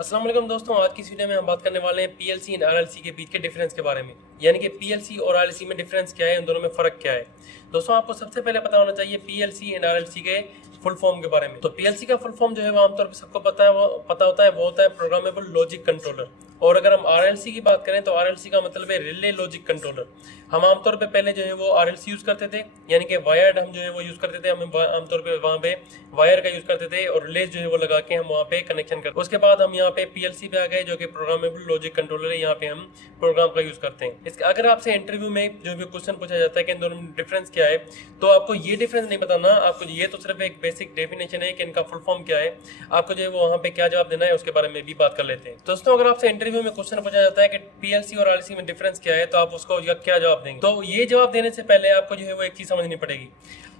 अस्सलाम वालेकुम दोस्तों, आज की इस वीडियो में हम बात करने वाले हैं पीएलसी एंड आरएलसी के बीच के डिफरेंस के बारे में। यानी कि पीएलसी और आरएलसी में डिफरेंस क्या है, उन दोनों में फ़र्क क्या है। दोस्तों, आपको सबसे पहले पता होना चाहिए पीएलसी एंड आरएलसी के फुल फॉर्म के बारे में। तो पीएलसी का फुल फॉर्म जो है वो आमतौर पर सबको पता होता है, वो होता है प्रोग्रामेबल लॉजिक कंट्रोलर। और अगर हम आरएलसी की बात करें तो आरएलसी का मतलब है रिले लॉजिक कंट्रोलर। हम आमतौर पे पहले जो है वो आरएलसी यूज़ करते थे, यानी कि वायर्ड हम जो है वो यूज़ करते थे। हम आमतौर पे वहाँ पे वायर का यूज़ करते थे और रिलेज जो है वो लगा के हम वहाँ पे कनेक्शन करते। उसके बाद हम यहाँ पे पीएलसी पे आ गए, जो कि प्रोग्रामेबल लॉजिक कंट्रोलर है। यहाँ पे हम प्रोग्राम का यूज़ करते हैं। इसका अगर आपसे इंटरव्यू में जो भी क्वेश्चन पूछा जाता है कि इन दोनों में डिफरेंस क्या है, तो आपको ये डिफरेंस नहीं बताना। आपको ये तो सिर्फ एक बेसिक डेफिनेशन है कि इनका फुल फॉर्म क्या है। आपको जो है वो वहाँ पे क्या जवाब देना है उसके बारे में भी बात कर लेते हैं। दोस्तों, अगर आपसे इंटरव्यू में क्वेश्चन पूछा जाता है कि पीएलसी और आरएलसी में डिफरेंस क्या है, तो आप उसको क्या जवाब देंगे। तो ये जवाब देने से पहले आपको जो है वो एक चीज समझनी पड़ेगी।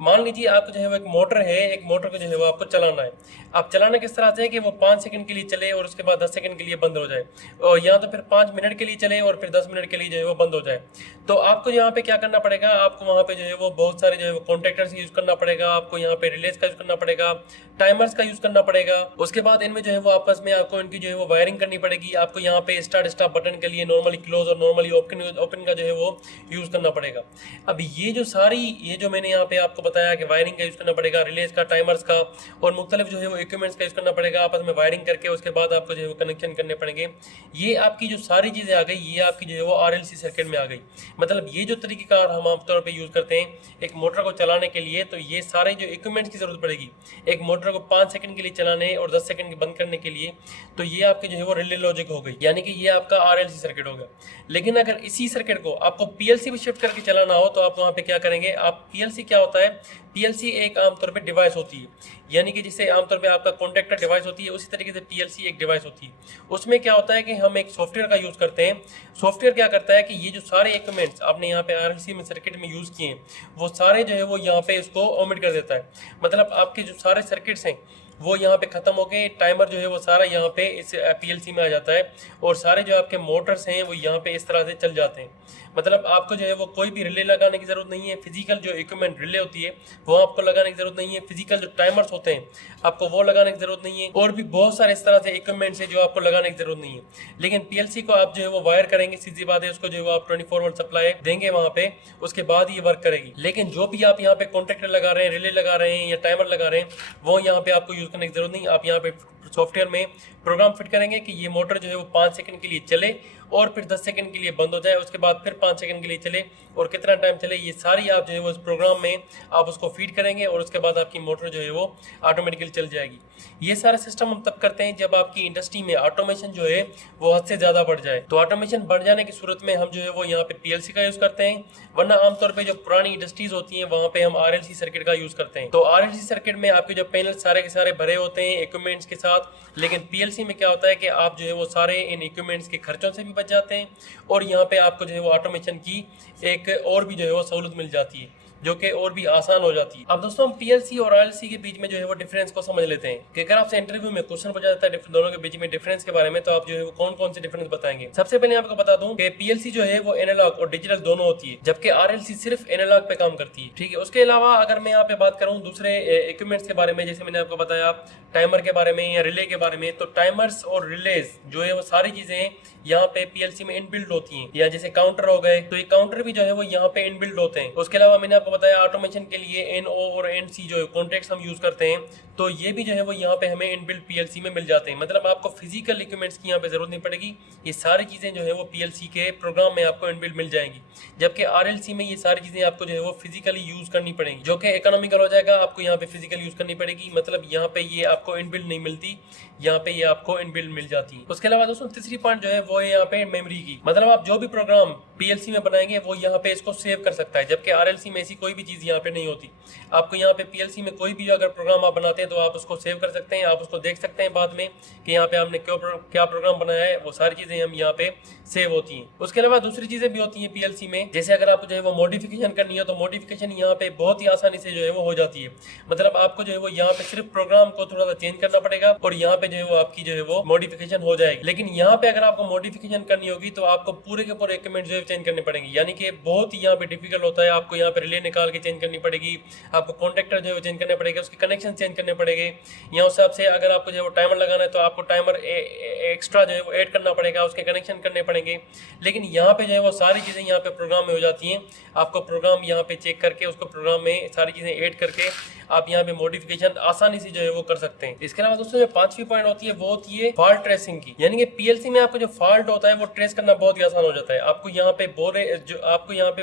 मान लीजिए आपको जो है वो एक मोटर है, एक मोटर को जो है वो आपको चलाना है। आप चलाना किस तरह से है कि वो 5 सेकंड के लिए चले और उसके बाद 10 सेकंड के लिए बंद हो जाए, और या तो फिर 5 मिनट के लिए चले और फिर 10 मिनट के लिए जो है वो बंद हो जाए। तो आपको यहाँ पे क्या करना पड़ेगा, आपको वहाँ पे जो है वो बहुत सारे जो है वो कॉन्टेक्टर्स यूज करना पड़ेगा। आपको यहाँ पे रिलेज का यूज करना पड़ेगा, टाइमर्स का यूज करना पड़ेगा। उसके बाद इनमें जो है वो आपस में आपको इनकी जो है वो वायरिंग करनी पड़ेगी। आपको यहाँ पे स्टार्ट स्टॉप बटन के लिए नॉर्मली क्लोज और नॉर्मली ओपन का जो है वो यूज करना पड़ेगा। अब ये जो मैंने यहाँ पे आपको बताया कि वायरिंग का यूज करना पड़ेगा, रिलेज का, टाइमर्स का और मुख्तलिफ जो है वो इक्विपमेंट्स का यूज करना पड़ेगा। आपस में वायरिंग करके उसके बाद आपको जो है वो कनेक्शन करने पड़ेंगे। ये आपकी जो सारी चीजें आ गई, ये आपकी जो है वो आरएलसी सर्किट में आ गई। मतलब ये जो तरीकेकार हम आमतौर पर यूज करते हैं एक मोटर को चलाने के लिए, तो ये सारे जो इक्विपमेंट्स की जरूरत पड़ेगी एक मोटर को 5 सेकंड के लिए चलाने और 10 सेकंड बंद करने के लिए। तो ये आपके जो है वो रिले लॉजिक हो गई, यानी कि ये आपका आरएलसी सर्किट हो गया। लेकिन अगर इसी सर्किट को आपको पीएलसी में शिफ्ट करके चलाना हो, तो आप वहाँ पे क्या करेंगे। आप पीएलसी क्या होता है, पीएलसी एक आमतौर पे डिवाइस होती है, यानी कि जिसे आमतौर पे आपका कॉन्टेक्टर डिवाइस होती है, उसी तरीके से पीएलसी एक डिवाइस होती है। उसमें क्या होता है कि हम एक सॉफ्टवेयर का यूज करते हैं। सॉफ्टवेयर क्या करता है कि ये जो सारे इक्विपमेंट्स आपने यहाँ पे आरएलसी में सर्किट में यूज किए हैं, वो सारे जो है वो यहाँ पे इसको ओमिट कर देता है। मतलब आपके जो सारे सर्किट्स हैं वो यहाँ पे खत्म हो गए। टाइमर जो है वो सारा यहाँ पे इस पीएलसी में आ जाता है और सारे जो आपके मोटर्स हैं वो यहाँ पे इस तरह से चल जाते हैं। मतलब आपको जो है वो कोई भी रिले लगाने की जरूरत नहीं है। फिजिकल जो इक्विपमेंट रिले होती है वो आपको लगाने की जरूरत नहीं है। फिजिकल जो टाइमर्स होते हैं आपको वो लगाने की जरूरत नहीं है। और भी बहुत सारे इस तरह से इक्विपमेंट्स है जो आपको लगाने की जरूरत नहीं है। लेकिन पीएलसी को आप जो है वो वायर करेंगे, सीधी बात है, उसको जो है वो आप 24 वोल्ट सप्लाई देंगे वहाँ पे, उसके बाद ये वर्क करेगी। लेकिन जो भी आप यहाँ पे कॉन्टेक्टर लगा रहे हैं, रिले लगा रहे हैं या टाइमर लगा रहे हैं, वो यहाँ पे आपको यूज करने की जरूरत नहीं। आप यहाँ पे सॉफ्टवेयर में प्रोग्राम फिट करेंगे कि ये मोटर जो है वो 5 सेकंड के लिए चले और फिर 10 सेकंड के लिए बंद हो जाए, उसके बाद फिर 5 सेकंड के लिए चले और कितना टाइम चले, ये सारी आप जो है वो इस प्रोग्राम में आप उसको फीड करेंगे और उसके बाद आपकी मोटर जो है वो ऑटोमेटिकली चल जाएगी। ये सारा सिस्टम हम तब करते हैं जब आपकी इंडस्ट्री में ऑटोमेशन जो है वो हद से ज़्यादा बढ़ जाए। तो ऑटोमेशन बढ़ जाने की सूरत में हम जो है वो यहाँ पे पीएलसी का यूज़ करते हैं, वरना आमतौर पर जो पुरानी इंडस्ट्रीज होती हैं वहाँ पे हम आरएलसी सर्किट का यूज़ करते हैं। तो आरएलसी सर्किट में आपके जो पैनल सारे के सारे भरे होते हैं इक्विपमेंट्स के साथ। लेकिन पीएलसी में क्या होता है कि आप जो है वो सारे इन इक्विपमेंट्स के खर्चों से भी बच जाते हैं और यहाँ पे आपको जो है वो ऑटोमेशन की एक और भी जो है वो सहूलत मिल जाती है, जो कि और भी आसान हो जाती है। अब दोस्तों, हम पीएलसी और आरएलसी के बीच में जो है वो डिफरेंस को समझ लेते हैं कि अगर आपसे इंटरव्यू में क्वेश्चन पूछा जाता है दोनों के बीच में डिफरेंस के बारे में, तो आप जो है वो कौन कौन से डिफरेंस बताएंगे। सबसे पहले आपको बता दूं कि पीएलसी जो है वो एनालॉग और डिजिटल दोनों होती है, जबकि आरएलसी सिर्फ एनालॉग पे काम करती है। ठीक है। उसके अलावा अगर मैं यहाँ पे बात करूँ दूसरे इक्विपमेंट्स के बारे में, जैसे मैंने आपको बताया टाइमर के बारे में या रिले के बारे में, तो टाइमर्स और रिलेज जो है वो सारी चीजें यहाँ पे पीएलसी में इनबिल्ड होती हैं। या जैसे काउंटर हो गए, तो ये काउंटर भी जो है वो यहाँ पे इनबिल्ड होते हैं। उसके अलावा मैंने आपको बताया ऑटोमेशन के लिए एनओ और एनसी जो कॉन्ट्रैक्ट्स हम यूज करते हैं, तो ये भी जो है वो यहाँ पे हमें इनबिल्ड पीएलसी में मिल जाते हैं। मतलब आपको फिजिकल इक्विपमेंट्स की यहाँ पे जरूरत नहीं पड़ेगी, ये सारी चीजें जो है वो पीएलसी के प्रोग्राम में आपको इनबिल्ड मिल जाएंगी। जबकि आरएलसी में ये सारी चीजें आपको जो है वो फिजिकली यूज करनी पड़ेगी, जो कि इकोनॉमिकल हो जाएगा। आपको यहाँ पे फिजिकल यूज करनी पड़ेगी, मतलब यहाँ पे ये आपको इनबिल्ड नहीं मिलती, यहाँ पे ये आपको इनबिल्ड मिल जाती है। उसके अलावा दोस्तों तीसरी पॉइंट जो है वो है यहाँ पे मेमोरी की। मतलब आप जो भी प्रोग्राम पीएलसी में बनाएंगे वो यहाँ पे इसको सेव कर सकता है, जबकि आरएलसी में ऐसी कोई भी चीज यहाँ पे नहीं होती। आपको यहाँ पे पीएलसी में कोई भी अगर प्रोग्राम आप बनाते हैं तो आप उसको सेव कर सकते हैं, आप उसको देख सकते हैं बाद में कि यहाँ पे हमने क्या प्रोग्राम बनाया है, वो सारी चीजें हम यहाँ पे सेव होती हैं। उसके अलावा दूसरी चीजें भी होती हैं पीएलसी में, जैसे अगर आपको जो है वो मॉडिफिकेशन करनी है तो मॉडिफिकेशन यहाँ पे बहुत ही आसानी से जो है वो हो जाती है। मतलब आपको जो है वो यहाँ पे सिर्फ प्रोग्राम को थोड़ा सा चेंज करना पड़ेगा और यहाँ पे जो है वो आपकी जो है वो मॉडिफिकेशन हो जाएगी। लेकिन यहाँ पे अगर आपको मॉडिफिकेशन करनी होगी तो आपको पूरे के पूरे इक्विपमेंट जो है चेंज करने पड़ेंगे, यानी कि बहुत ही यहाँ पे डिफिकल्ट होता है। आपको यहाँ पे रिले निकाल के चेंज करनी पड़ेगी, आपको कॉन्टेक्टर जो है वो चेंज करने पड़ेगा, उसके कनेक्शन चेंज करने पड़ेंगे। यहाँ उस हिसाब से अगर आपको जो है वो टाइमर लगाना है तो आपको टाइमर एक्स्ट्रा जो है वो ऐड करना पड़ेगा, उसके कनेक्शन करने पड़ेंगे। लेकिन यहाँ पे जो है वो सारी चीज़ें यहाँ पे प्रोग्राम में हो जाती हैं। आपको प्रोग्राम यहाँ पे चेक करके उसको प्रोग्राम में सारी चीज़ें ऐड करके आप यहाँ पे मॉडिफिकेशन आसानी से जो है वो कर सकते हैं। इसके अलावा दोस्तों जो पांचवी पॉइंट होती है वो होती है फॉल्ट ट्रेसिंग की, यानी कि पीएलसी में आपको जो फॉल्ट होता है वो ट्रेस करना बहुत ही आसान हो जाता है। आपको यहाँ पे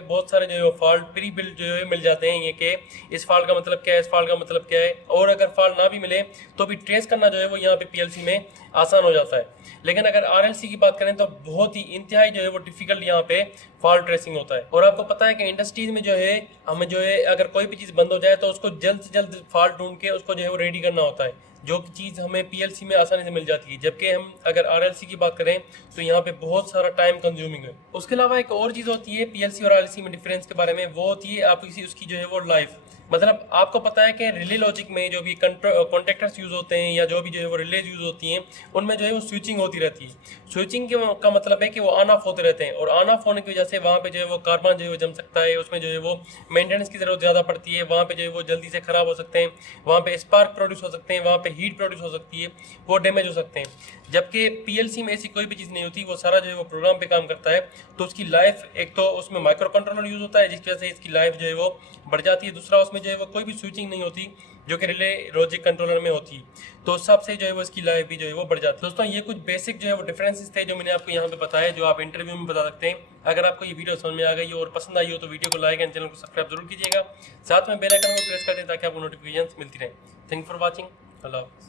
बहुत सारे जो है फॉल्ट प्री बिल्ड जो है मिल जाते हैं, ये कि इस फॉल्ट का मतलब क्या है, इस फॉल्ट का मतलब क्या है, और अगर फॉल्ट ना भी मिले तो भी ट्रेस करना जो है वो यहाँ पे पीएलसी में आसान हो जाता है। लेकिन अगर आरएलसी की बात करें तो बहुत ही इंतहाई जो है वो डिफिकल्ट यहाँ पे फॉल्ट ट्रेसिंग होता है। और आपको पता है कि इंडस्ट्रीज में जो है हमें जो है अगर कोई भी चीज़ बंद हो जाए तो उसको जल्द से जल्द फॉल्ट ढूंढ के उसको जो है वो रेडी करना होता है, जो चीज़ हमें पीएलसी में आसानी से मिल जाती है। जबकि हम अगर आरएलसी की बात करें तो यहाँ पे बहुत सारा टाइम कंज्यूमिंग है। उसके अलावा एक और चीज़ होती है पीएलसी और आरएलसी में डिफरेंस के बारे में, वो होती है आप उसकी जो है वो लाइफ। मतलब आपको पता है कि रिले लॉजिक में जो भी कॉन्टेक्टर्स यूज़ होते हैं या जो भी जो है वो रिलेज यूज़ होती हैं, उनमें जो है वो स्विचिंग होती रहती है। स्विचिंग का मतलब है कि वो ऑन ऑफ होते रहते हैं, और ऑन ऑफ होने की वजह से वहाँ पे जो है वो कार्बन जो है वो जम सकता है, उसमें जो है वो मेंटेनेंस की ज़रूरत ज़्यादा पड़ती है, वहाँ पे जो है वो जल्दी से ख़राब हो सकते हैं, वहाँ पे स्पार्क प्रोड्यूस हो सकते हैं, वहाँ पे हीट प्रोड्यूस हो सकती है, वो डैमेज हो सकते हैं। जबकि पीएलसी में ऐसी कोई भी चीज़ नहीं होती, वो सारा जो है वो प्रोग्राम पे काम करता है। तो उसकी लाइफ, एक तो उसमें माइक्रो कंट्रोलर यूज़ होता है जिसकी वजह से इसकी लाइफ जो है वो बढ़ जाती है, दूसरा उसमें जो है वो कोई भी स्विचिंग नहीं होती जो कि रिले लॉजिक कंट्रोलर में होती है, तो उस हिसाब से जो है वो इसकी लाइफ भी जो है वो बढ़ जाती है। दोस्तों ये कुछ बेसिक जो है वो डिफरेंसेस थे जो मैंने आपको यहाँ पे बताया, जो आप इंटरव्यू में बता सकते हैं। अगर आपको ये वीडियो समझ में आ गई और पसंद आई हो तो वीडियो को लाइक एंड चैनल को सब्सक्राइब जरूर कीजिएगा, साथ में बेल आइकन को प्रेस कर दें ताकि आपको नोटिफिकेशन मिलती रहे। Thank for watching. अल्लाह हाफ़िज़।